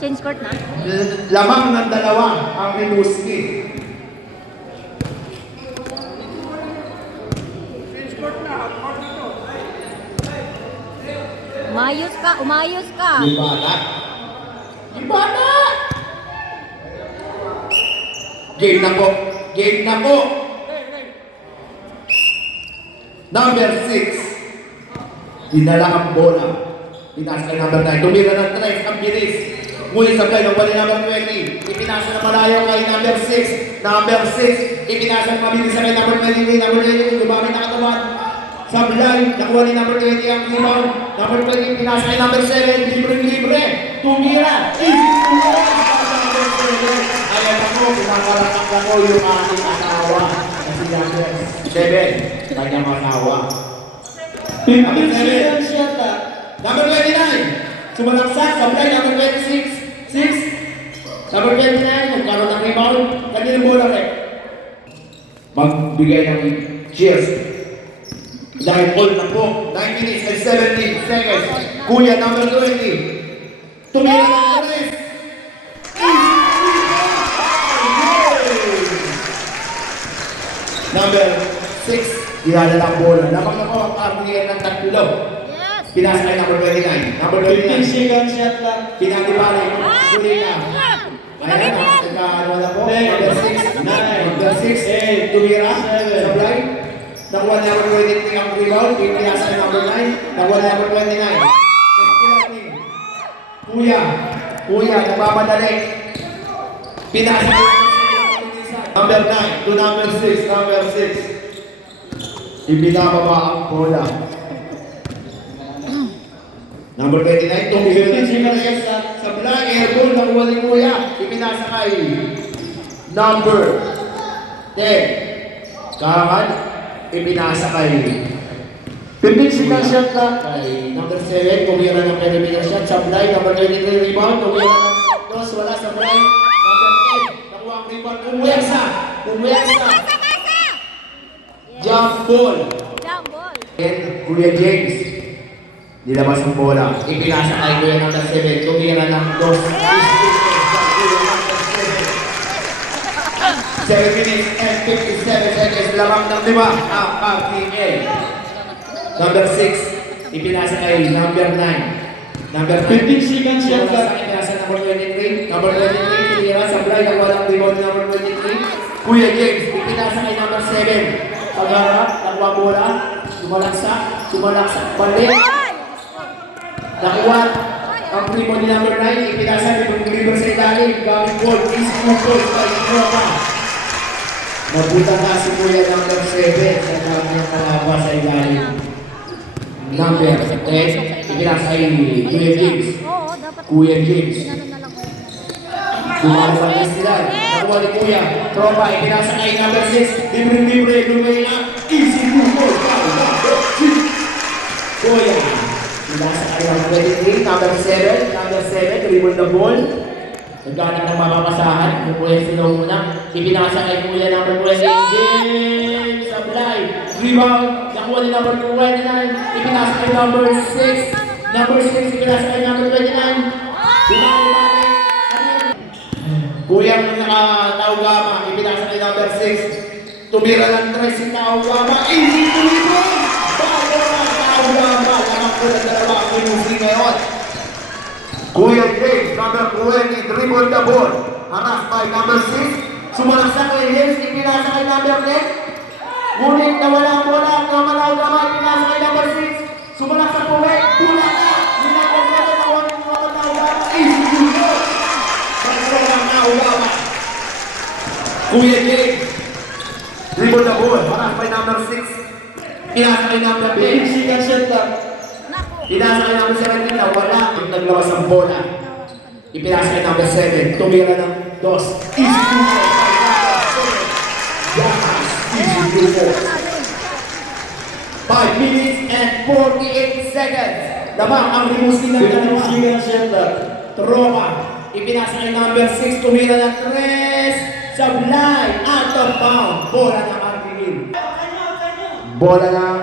Change court na? Lamang ng dalawa ang Rimouski. Umayos ka, umayos ka. Ibana. Ibana! Game na po. Game na po. Number 6. Dinala ang bola. Itaas ka number 9. Tumira ng 3. Ang bilis. Muli sa play ng bali number 20. Ipinasa na malayo kay number 6. Number 6. Ipinasa na mabilis sa kay number 23. Number 23. Lumamit na katawan. Sa blind. Nakuha ni number 20 ang rebound. Number 20. Ipinasa kay number 7. Libre-libre. Tumira. Number 7. Ayan ako. Pinakalatak ako yung aking asawa. Kasi number 7. Kanyang asawa. Number 7. Number 29. Sumalaksak. Sa blind. Number 26. 6. Number 29. Nagkaroon ng rebound. Kanina bola rin. Magbigay ng cheers. Dahil all na po. 9 minutes and 17 seconds. Kuya, number 20. Tumira ng Andres. Number 6. Dinadala ang bola. Lamang ako ang RDN ng tatlo. Yes! Pinasa kay number 29. Number 29. 15 seconds shot lang. Pinatibali. Huli na. Ayan, nagkaano na po. Number 6. Number 6. Tumira. Supply. Nakuha na number 23 ang rebound. Pinasa kay number 9. Nakuha na number 29. Kuya. Kuya, nagmamadali. Pinasa kay number 9 to number 6. Number 6. Ibinababa ang bola. Number 29, tumira sa black airball ng wali kuya. Ipinasa kay number 10. Karan, ipinasa kay 15 seconds shot lang. kay number 7. Tumira ng perimeter shot sa blind. Number 23 rebound. Tumira ng dos. Wala sa blind. Number 8. Nakuha ang rebound. Kumwersa. Kumwersa. Jump ball. Jump ball. And Kuya James. Nilabas ang bola. Ipinasa kay Kuya number 7. Tumira ng dos. 7 minutes and 57 seconds. Lamang ng 5 ang RTA. Number 6. Ipinasa kay number 9. Number 15 seconds shot lang. Ipinasa number 23. Number 23. Tumira sa blind. Ang walang rebound number 23. Kuya James. Ipinasa kay number 7. Pagharap. Nakuha bola. Sumalaksak. Balik. Nakuha ang primo ni number 9, ipinasa ni River sa ilalim, gamit ball, easy move ball, kay Tropa. Nabuta na si Kuya number 7 sa kanyang kalaba sa ilalim. Number 10, ipinasa kay Kuya James. Oo, dapat. Kuya James. Pinano na lang ko. Dumalo pa sila. Nakuha ni Kuya. Tropa, ipinasa kay number 6, libre-libre, lumay lang, easy move ball, Kuya. Nasa kay number 23, number 7, dribble the ball. Naghanap ng mamapasahan, kukuya sila muna. Ipinasa kay Kuya number 20, James Sablay. Rebound, nakuha ni number 29, ipinasa kay number 6. Number 6, ipinasa kay number 29. Kuya Taugama, ipinasa kay number 6. Tumira ng 3 si Taugama, easy to rebound! Bago ang Taugama, lamang ko ng dalawa ang pinusi ngayon. Kuya James, number 20, dribble the ball. Haras by number 6. Sumalaksak kay James, ipinasa kay number 10. Ngunit nawala ang bola, Taugama, ipinasa kay number 6. Sumalaksak po ulit, bola ka! Ni number 7, nawanin mo ako Taugama, easy to rebound! Bago ang Taugama. Kuya James, dribble the ball. Haras by number 6. Pinasa kay number 10. 15 seconds shot lang. Naku. Pinasa kay number 17 na wala. Yung naglawas ang bola. Ipinasa kay number 7. Tumira ng dos. Easy to go. Yes. Easy to go. 5 minutes and 48 seconds. Lamang ang Rimouski ng 15 dalawa. seconds shot lang. Tropa. Ipinasa kay number 6. Tumira ng 3. Sablay. Out of bound. Bola ng RDL. Bola ng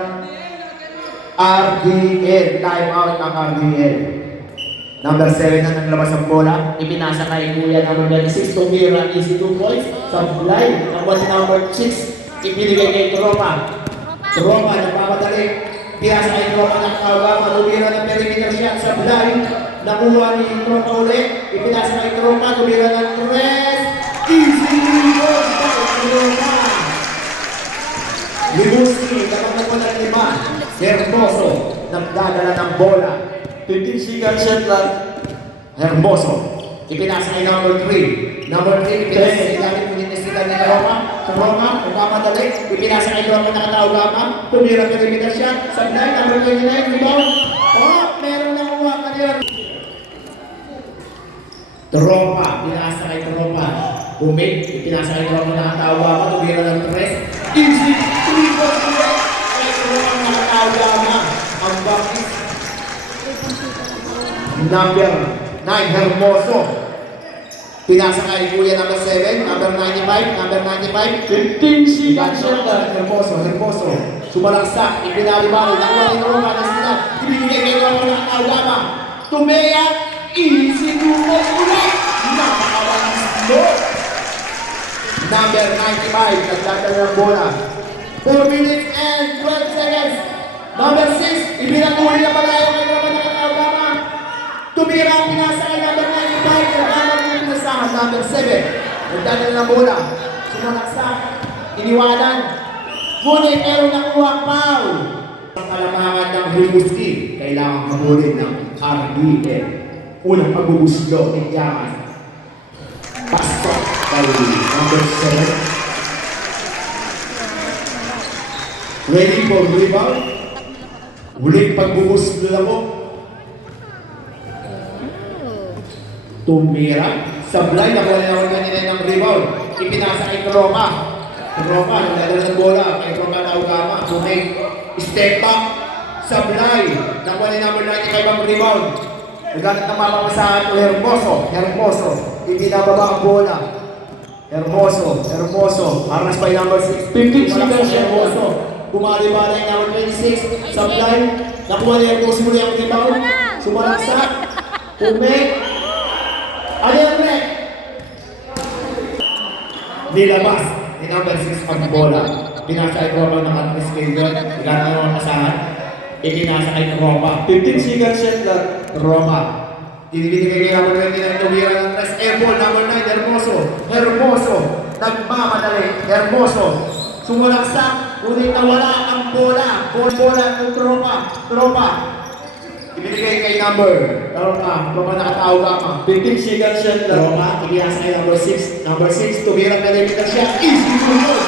RDL. Time out ng RDL. Number 7 na naglabas ang bola. Ipinasa kay Kuya number 26. Tumira, easy 2 points. Sablay, nakuha si number 6. Ipinigay kay Tropa. Tropa, nagpapadali. Pinasa kay Tropa ng Kawama. Tumira ng perimeter shot. Sablay, nakuha ni Tropa ulit. Ipinasa kay Tropa. Tumira ng 3. Easy 3 points. Tropa. Libuski, nakapagpa ng 5. Hermoso, nagdadala ng bola. 15 seconds shot clock. Hermoso, ipinasa kay number 3. Number 3, ipinasa kay Ilalim, pininisigan ni Roma. Sa Roma, nagpapadali. Ipinasa kay Roma na katawag-ama. Tumira perimeter siya. Sablay, number 29, rebound. Oh, meron na kuha kanila. Tropa, pinasa kay Tropa. Bumig, ipinasa kay Tropa na katawag-ama. Tumira ng 3. Easy, 3 points ulit. Kay Tropa na katawag-ama. Ang bakit. Number 9, Hermoso. Pinasa kay Kuya number 7, number 95, number 95. 15 seconds shot clock. Hermoso. Sumalaksak, ipinalibali, nakuha ni Roma ng sila. Ibigay kay Roma ng Awama. Tumeya, easy to ulit. Nakakawalang slow. Number 95, nagdadala ng bola. 4 minutes and 12 seconds. Number 6, ibinatuli na pala yung kay Roma ng Awama. Tumira, pinasa kay number 95, nagdadala ng pinasahan. Number 7, nagdadala ng bola. Sumalaksak, iniwanan. Ngunit meron nakuha ang foul. Ang kalamangan ng Libuski, kailangan mahulin ng RBL. Unang pagbubuslo ng Yaman. Pasok kay number 7. Ready for rebound. Ulit pagbubuslo na po. Tumira. Sablay, nakuha na naman kanina ng rebound. Ipinasa kay Roma. Roma, nagdadala ng bola. Kay Roma na Ugama. Bumig. Step up. Sablay. Nakuha ni number 95 ang rebound. Nagdadala ng mapapasahan ko Hermoso. Hindi nababa ang bola. Hermoso. Arnas by number 6. 15 seconds. Hermoso. Bumali-bala yung number 26. Sablay. Nakuha ni Hermoso muli ang rebound. Sumalaksak. Bumig. Ayun, nilabas ni number 6 ang bola. Pinasa kay Roma ng Atlas Kingdom. Gano'n ang kasahan. Ipinasa kay Roma. 15 seconds shot clock. Roma. Dinibigay kay number 29. Tumira ng 3. Airball, number 9. Hermoso. Nagmamadali. Hermoso. Sumalaksak. Ngunit nawala ang bola. Bola ng Tropa. Ibinigay kay number. Tropa nakatawag ka. 15 seconds shot clock. Roma, ibiyasa kay number 6. Number 6, tumira perimeter siya. Easy to go.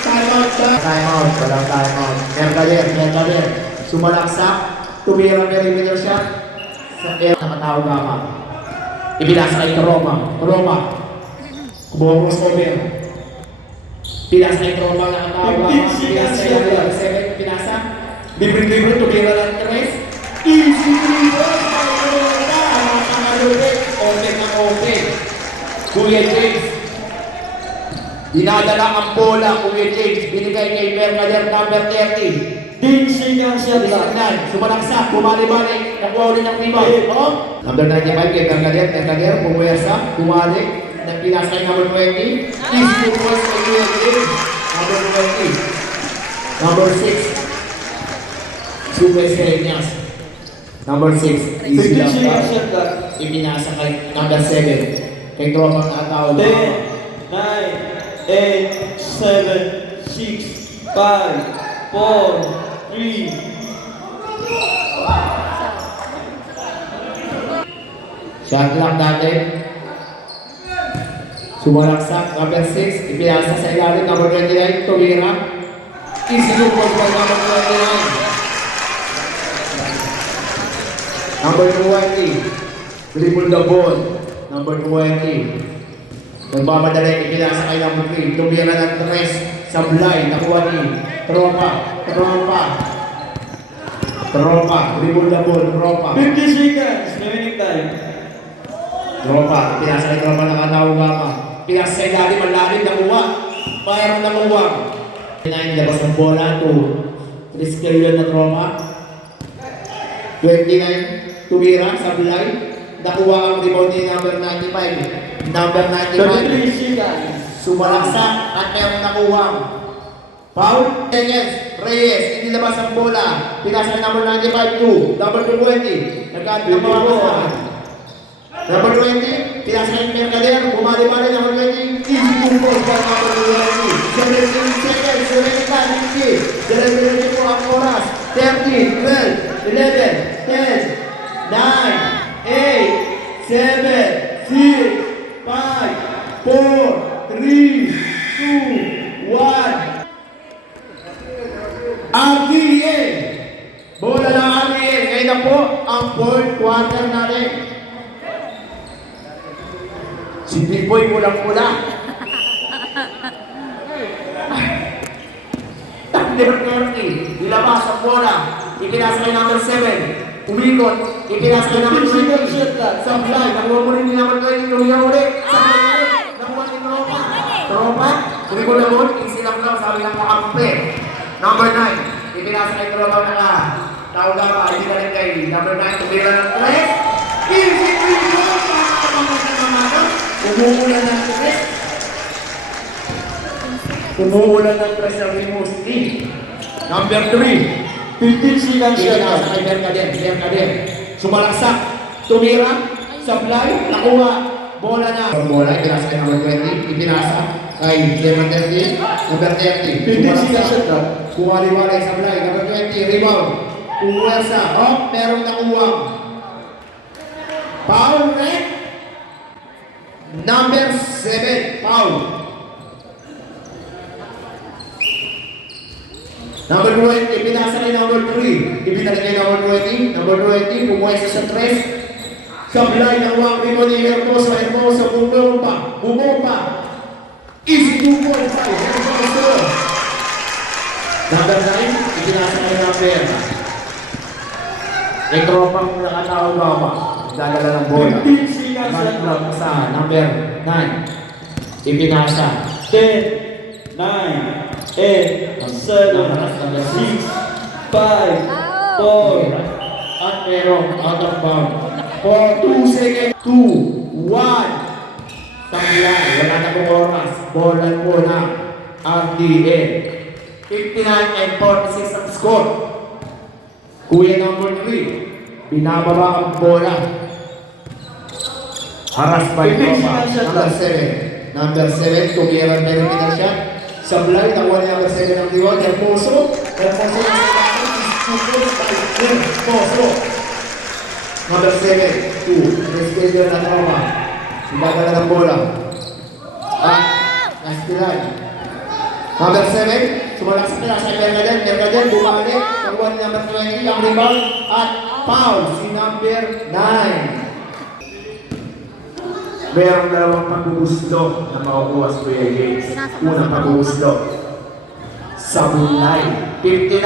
Timeout. Walang timeout. Mercader. Sumalaksak. Tumira perimeter siya. Sa air, nakatawag ka. Ibinasa kay Roma. Kumuha mo sa over. Pinasa kay Roma, nakatawag ka. 15 seconds Pinasa kay shot number 7. Pinasa. Libre, tumira ng 3. Easy to go. Open. Kuya James. Dinadala ang bola, Kuya James. Binigay kay Mercader number 30. 10 seconds shot clock. Sumalaksak, bumali-bali. Nakuha ulit ng rebound. Number 95 kay Mercader. Pumuwersa, bumali. Nagpinas kay number 20. Easy to points kay Kuya James. Number 20. Number 6. Super Sereñas. Number 6. 15 seconds shot clock. Ipinasa kay number 7. Kay Tropa na tao. 10, 9, 8, 7, 6, 5, 4, 3. Shot lang natin. Sumalaksak. Number 6. Ipinasa sa ilalim. Number 29. Tumira. Easy to points by number 29. Number 20. Dribble the ball. Number 20. Nagmamadali, ipinasa kay number 3. Tumira ng 3. Sablay, nakuha ni Tropa. Dribble the ball. Tropa. 50 seconds. Remaining time. Tropa, pinasa kay Tropa ng Katawag-ama. Pinasa sa ilalim, ang lalim, nakuha. Mayroon nakuha. 9, labas ng bola to Triskelio na Tropa. 29. tumira, sablay. Nakuha ang rebound ni number 95. Number 95. 33 seconds. Sumalaksak at mayroong nakuha. Foul. Reyes, inilabas ang bola. Pinasa ng number 95 to number 220. Nagkano ang pamamasahan. Number 20, pinasa ng Mercader. Bumali-bali number 20. Easy to goal for number 20. 17 seconds. Serenita, Ricky. Delivery po ang oras. 30, 12, 11, 10, 9, 8, 7, 6, 5, 4, 3, 2, 1. RDA! Bola ng RDA. Ngayon na po ang fourth quarter natin. Si Biboy pulang-pula. Number 30. Nilabas ang bola. Ipinasa kay number 7. Umikot. Ipinasa kay number 20. Sablay. Nakuha mo rin ni number 20. Lumiyaw ulit. Sablay ulit. Nakuha ni Tropa. Tropa. Umikot na mo. Isilang lang. Sabi ng kakampi. Number 9. Ipinasa kay Tropa na ka. Tawag ka pa. Hindi ka rin kay number 9. Tumira ng 3. Easy free goal. Umuulan ng tres. Umuulan ng tres ng Rimouski. Number 3. 15 seconds. Ipinasa kay Mercader. Sumalaksak. Tumira. Sablay. Nakuha. Bola na. Bola. Ipinasa kay number 20. Ipinasa kay number 30. Number 30. 15 seconds. Kumaliwalay Sablay. Number 20. Rebound. Umuwersa. Oh, merong nakuha. Foul red. Number 7, foul. Number 20, pinasa kay number 3. Ibinalik kay number 20. Number 20, pumuwesa sa 3. Sablay ng wang rimo ni Hermoso. Hermoso, bumomba. Easy 2 points. Number 9, ipinasa kay number. May tropang nakatawag ba? Dadala ng bola. 15 seconds. Matlog sa number 9. Ipinasa. 10, 9, 8, 7, 6, 5, 4. At merong out of bound. For 2 seconds. 2, 1. Sablay. Wala na pong oras. Bola po na RDA. 59 and 46 ang score. Kuya number 3. Binababa ang bola. Haras by Roma. Number 7. Number 7, tumira meron kita siya. Sablay, nakuha niya number 7 ang diwan. Hermoso. Hermoso na Hermoso. Number 7, 2. Rescaler na Roma. Ibagala ng bola. At Nastilan. Number 7, sumalak sa pila sa Mercader, bumalik. Nakuha niya number 20, ang rebound. At foul, si number 9. Merong dalawang pagbubusto na makukuha sa Kuya James. Unang pagbubusto. Sablay. 59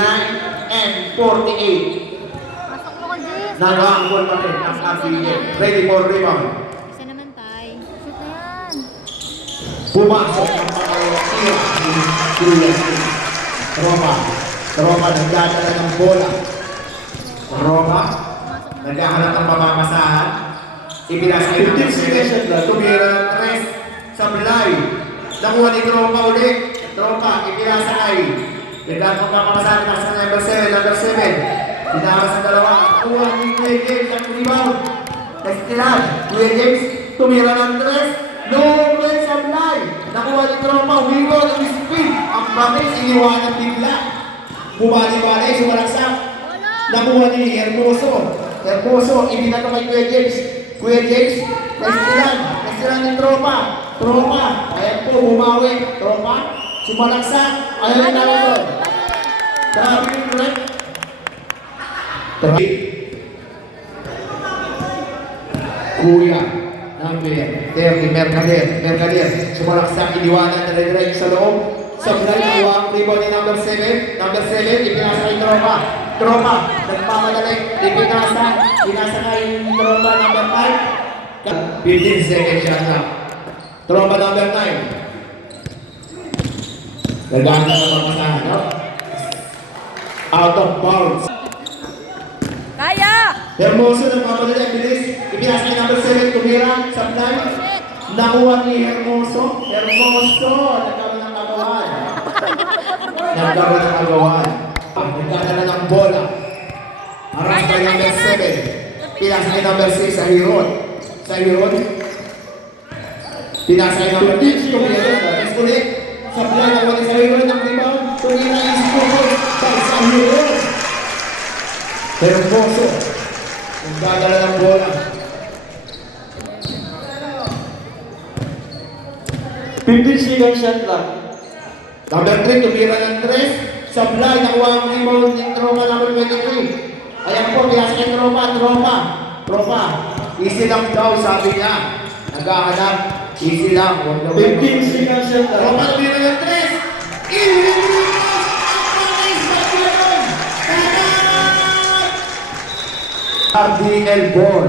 and 48. Pasok mo ko, Jess. Nag-aangkol pa rin ang RDA. Ready for rebound. Isa naman tayo. Shoot na yan. Pumasok ang pangalawang tira ni Kuya James. Roma nagdadala ng bola. Roma naghahanap ng pamamasahan. Ipinasa kay number 7. Tumira ng 3. Sablay. Nakuha ni Tropa ulit. Tropa, ipinasa kay. Nagdadala ng pamamasahan para sa number 7. Number 7. Pinaka sa dalawa. Nakuha ni Kuya James ang rebound. Nastilan. Kuya James tumira ng 3. No play Sablay. Nakuha ni Tropa. Wigo ng speed. Ang bakit iniwanan bigla. Bumali-bali. Sumalaksak. Nakuha ni Hermoso. Ibinato kay Kuya James. Kuya James, nasilan ng Tropa. Ayan po, bumawi. Tropa, sumalaksak. Ayan na naman. Grabe yung red. Kuya, number 30, Mercader. Sumalaksak, iniwanan na rin sa loob. Sablay, nakuha ang rebound ni number 7. Number 7, ipinasa kay Tropa, nagpamadali, pinasa kay Tropa number 5. 15 seconds siya na. Tropa number 9. Nagana na pamasahan, no? Out of bounds. Kaya! Hermoso ng papadala ang bilis. Ipinasa kay number 7, tumira, supply. Nakuha ni Hermoso. Hermoso, nagkaroon ng kagawan. Nagkaroon ng kagawan. Nagkadala ng bola. Haras kay number 7. Pinasa kay number 6 sa Hiron. Sa Hiron. Pinasa kay number 10. Tumira. Next ulit. Supply na wala sa Hiron ng rebound. Tumira yung score. Sa Hiron. Hermoso. Nagdadala ng bola. 15 seconds shot clock. Number 3, tumira ng 3. Supply, nakuha ang rebound ng Tropa number 23. Ayan po, pinasa kay Tropa. Easy lang daw, sabi niya. Naghahanap, easy lang. 15 seconds shot clock. Tropa, tumira ng 3. RDL ball.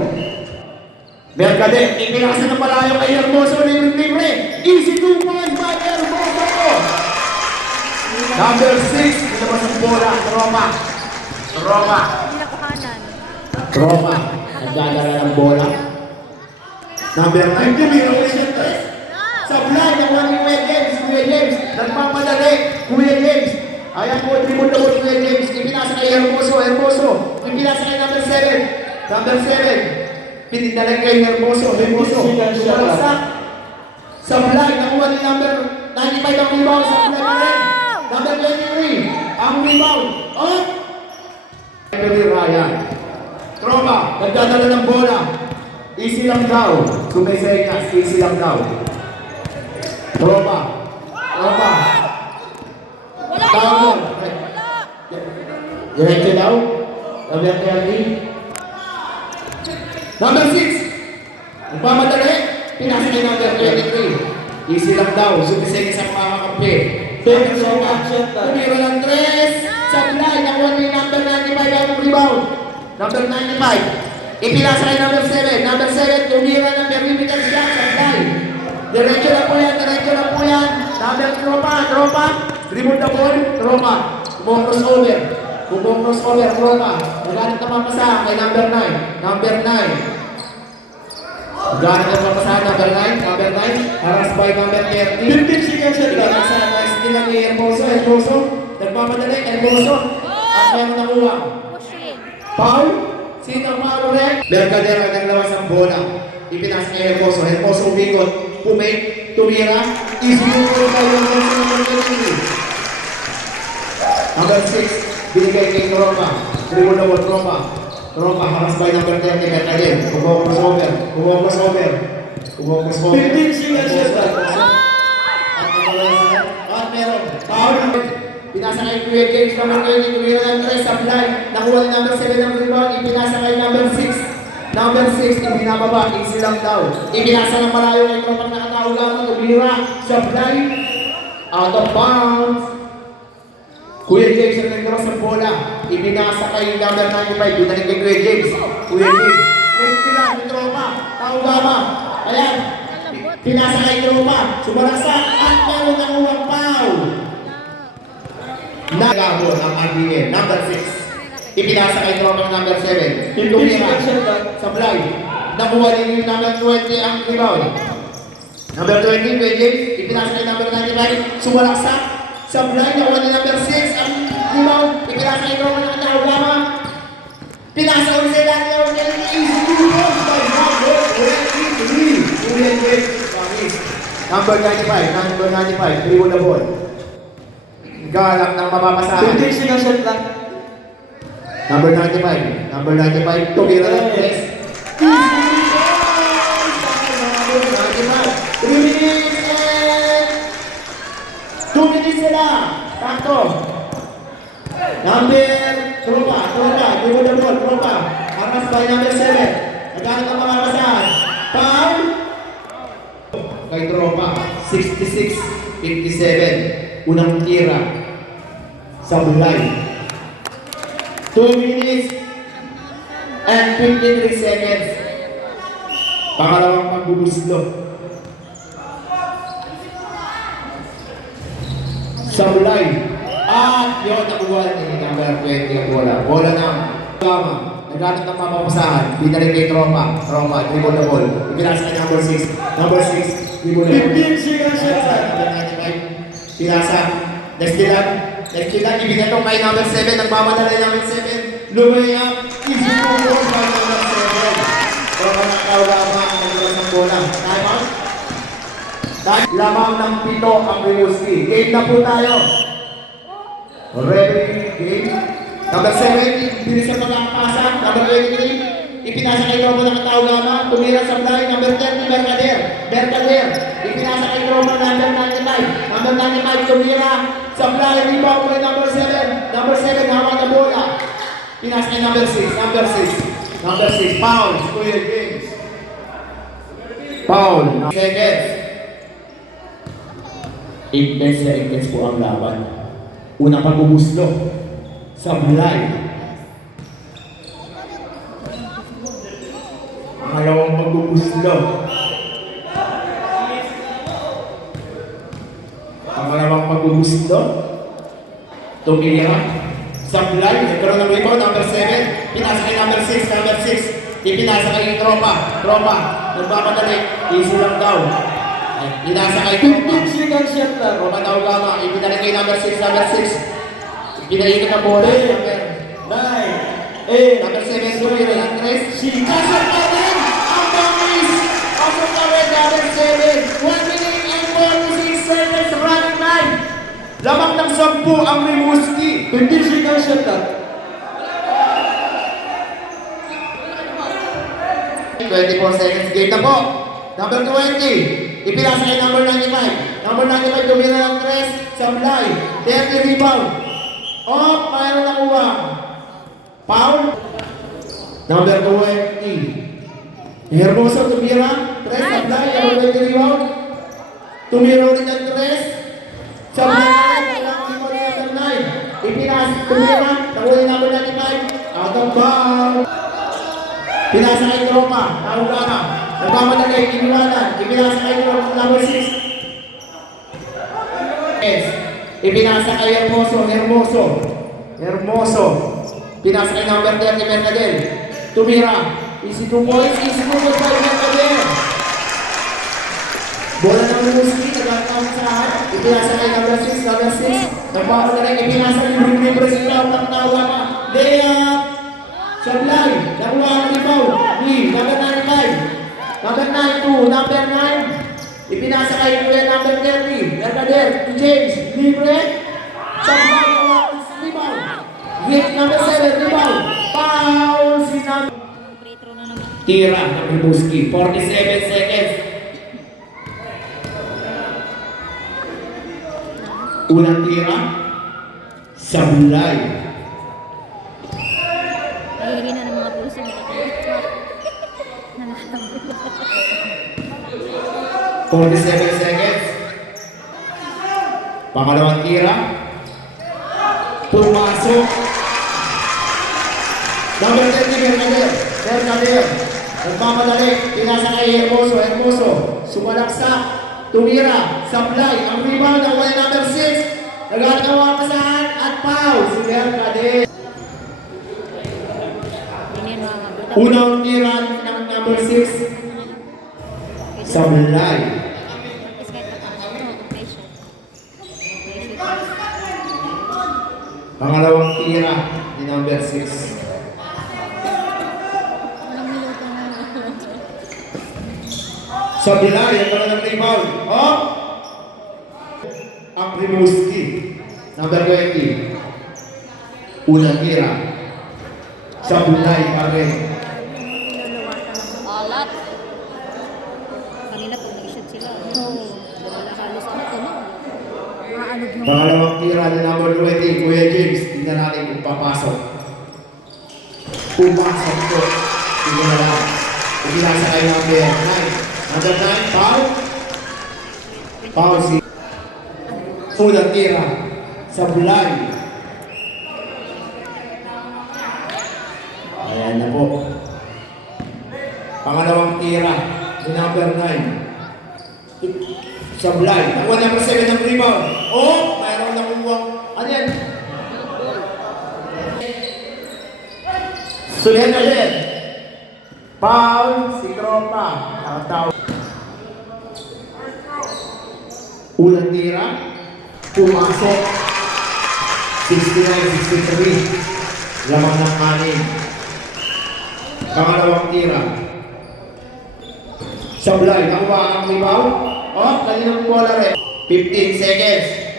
Mercade, ipinasa ng malayo kay Hermoso, libre. Easy 2 points by Hermoso. Number 6, ilabas ang bola, Tropa. Hindi nakuhanan. Tropa, nagdadala ng bola. Number 9, tumira ulit siya 3. Sablay ng Kuya James. Nagmamadali, Kuya James. Ayan po, tribute na po ni Kuya James. Ipinasa kay Hermoso. Ipinasa kay number 7. Pinindala kay Hermoso. Sumalaksak. Sablay, nakuha ni number 95 ang rebound. Sablay na rin. Number 23, ang rebound. Oh! Ryan. Tropa, nagdadala ng bola. Easy lang daw. Sumisay niya, easy lang daw. Tropa. Wala Tawag. yun! Diretso daw. Number 30. Number 6. Nagmamadali. Pinasa kay number 23. Easy lang daw. Sumisay sa pamakampi. Tumira ng 3. Sablay. Nakuha ni number 95 ang rebound. Number 95. Ipinasa kay number 7. Number 7. Tumira ng perimeter shot. Sablay. Diretso lang po yan. Number Tropa. Remove the ball. Tropa. Kumong crossover. Tropa. Naghanap na mapasa kay number 9. Number 9. Haras by number 30. 15 seconds shot clock. Pinasa nila ni Hermoso. Nagmamadali. Hermoso. At mayroon nakuha. Pushing. Paul? Sino ang foul ulit? Mercader ang naglawas ng bola. Ipinasa kay Hermoso. Hermoso umikot. Pumake. Tumira. Easy yung bola kay Hermoso number 23. Number 6. Binigay kay Tropa. Dribble na mo Tropa. Haras by number 30. Mercader. Kumuha crossover. 15 seconds shot clock. At meron. Foul. Pinasa kay Kuya James number 20. Tumira ng 3. Supply. Nakuha ni number 7 ng rebound. Ipinasa kay number 6. Number 6. Ibinababa. Easy lang daw. Ipinasa ng malayo kay Tropang nakatao lamang. Tumira. Supply. Out of bounds. Kuya James ang nagkaroon sa bola. Ibinasa kay number 95. Binalik kay Kuya James. Next pila. Yung Tropa. Tao lamang. Ayan. Pinasa kay Tropa. Sumalaksak. At meron ng uwang foul. Nagabo ng RDL, number 6. Ipinasa kay Tropa ng number 7. 15 Tumira. seconds shot clock. Sablay. Nakuha din yung number 20 ang rebound. Number 20, Kuya James. Ipinasa kay number 99. Sumalaksak. Sablay. Nakuha din number 6 ang rebound. Ipinasa kay Tropa ng tao lamang. Pinasa ulit sa ilan. Easy 2 points by number 23. Kuya James. Number 95. Dribble the ball. Galak ng mapapasahan. 15 seconds shot clock. Number 95. Tumira ng press. 2 minutes na lang. Takto. Number Tropa. Dribble the ball. Tropa. Haras by number 7. Naghanap ng mapapasahan. Foul. Kay Tropa. 66-57. Unang tira. Sablay. 2 minutes and 53 seconds. Pangalawang pagbubuslo. Sablay. At yun, nakuha ni number 20 ang bola. Bola ng Tama. Naghanap ng mapapasahan. Pinalik kay Tropa. Tropa, dribble the ball. Ipinasa kay number 6. Number 6, dribble the ball. 15 seconds shot clock. Pinasa. Next bilang. Next bilang. Ibigay ito kay number 7. Nagmamadali number 7. Lumay up. Easy ball by number 7. Tropa na kaulama ang nagkalas ng bola. Time out. Lamang ng 7 ang Rimouski. Game na po tayo. Ready, game. Number 7, bilis ang pagkakapasan. Number 23, ipinasa kay Tropa ng Taugama. Tumira sa fly. Number 30, Mercader. Mercader, ipinasa kay Tropa number 95. Number 95, tumira sa fly. Rebound kay number 7. Number 7, hawak na bola. Pinasa kay number 6. Number 6. Number 6, foul. Kuya James. Foul. Seconds. Intense na intense po ang laban. Unang pagbubuslo. Sablay. Pangalawang pagbubuslo. Pangalawang pagbubuslo. Tumira. Sablay. Nagkaroon ng rebound. Number 7. Pinasa kay number 6. Number 6. Ipinasa kay Tropa. Tropa. Nagpapadali. Easy lang daw. Pinasa kay Tropa. 15 seconds shot clock. Tropa Taugama. Ipinali kay number 6. Number 6. Pinaikin ang bola. 9, 8, Number 7, Tumira ng 3. Si Pasok pa rin ang Bangis! Pasok pa rin number 7. 1 minute and 46 seconds running time. Lamang ng 10 ang Rimouski. 15 seconds shot clock. 24 seconds game na po. Number 20. Ipinasa kay number 95. Number 95, Tumira ng 3. Sablay. 30 rebound. Oh, mayroon na uwang. Foul. Number 20. Hermoso, tumira. 3, sablay. Number 20 rebound. Tumira ulit ng 3. Sablay. Number 9. Ipinas, tumira. Nakuha yung number 95. Out of bound. Pinasa kay Tropa. Taugama. Nagmamadali. Iniwanan. Ipinasa kay Tropa. Number 6. Yes. Ipinasa kay Hermoso. Hermoso. Pinasa kay number 30, Mercader. Tumira. Easy 2 points. Easy 2 points by Mercader. Bola ng Rimouski. Nagkakawang sa lahat. Ipinasa kay number 6. Number 6. Nagpapagaling. Ipinasa kay libre si Tropa. Taugama. Layup. Sablay. Nakuha ang rebound. Number 95. Number 92. Number 9. Ipinasa kay Kuya number 30. Mercader to James. Libre. Sablay. Rebound. Hit number 7. Rebound. Foul. Si number. Retro na naman. Tira ng Rimouski. 47 seconds. Unang tira. Sablay. Nahihiri na ng mga puso mo. Nanatawag. 47 seconds. Pangalawang tira. Pumasok. Number 30, Mercader. Mercader. Nagmamadali. Pinasa kay Hermoso. Sumalaksak. Tumira. Sablay. Ang rebound ng wala number 6. Nagkakawa kasahan at foul. Si Mercader. Hindi yan mga kabuta. Unang tira ng number 6. Sablay. Is kahit na paano, pressure. Pangalawang tira ni number 6. Walang minuto na. Sablay, ang mga ng rebound. Oh! Ang Rimouski. Number 20. Unang tira. Sablay pa rin. Alat. Kanina pag nag-shoot sila. Wala halos ano to, no? Maalog nung... Pangalawang tira ni number 20, Kuya James. Tingnan natin kung papasok. Pumasok po. Tingnan na lang. Ipinasa kay number 9. Number 9, foul. Foul si... Unang tira. Sablay. Ayan na po. Pangalawang tira ni number 9. Sablay. Nakuha number 7 ng rebound. Oh! Mayroon na kumuha. Ano yan? Sulihan ulit. Foul, si Cropa. Tawag. Unang tira. Pumasok. 69-63. Lamang ng kanin. Pangalawang tira. Sablay, nakuha ang rebound. Oh, kaninang bola rin. 15 seconds.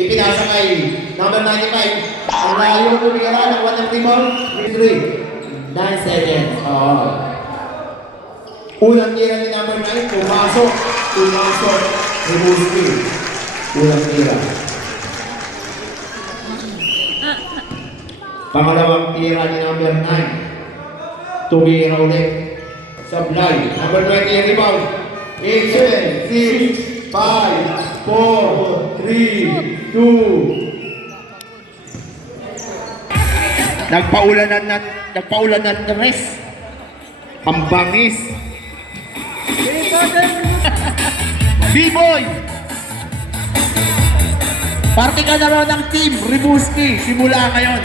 Ipinasa kay number 95. Ang layo tumira, nakuha ng rebound. 3. 9 seconds. Oh. Unang tira ni number 9, pumasok. Ribuski. Unang tira. Pangalawang tira ni number 9. Tumira ulit. Sablay. Number 20, rebound. 8, 7, 6, 5, 4, 3, 2. Nagpaulanan ng rest. Ang bangis. B-Boy! Parte ka na raw ng team, Ribuski, simula ngayon.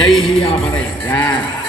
Nahihiya ka rin. Yan.